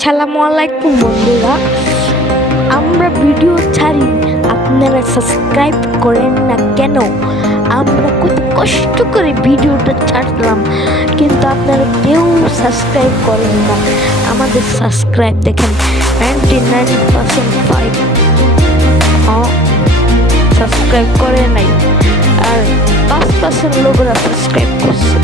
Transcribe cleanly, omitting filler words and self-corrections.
আসসালামু আলাইকুম বন্ধুরা, আমরা ভিডিও ছাড়ি, আপনারা সাবস্ক্রাইব করেন না কেন? আমরা কত কষ্ট করে ভিডিওটা ছাড়লাম, কিন্তু আপনারা কেউ সাবস্ক্রাইব করেন না। আমাদের সাবস্ক্রাইব দেখেন 99% সাবস্ক্রাইব করে নাই, আর 5% লোকরা সাবস্ক্রাইব করছে।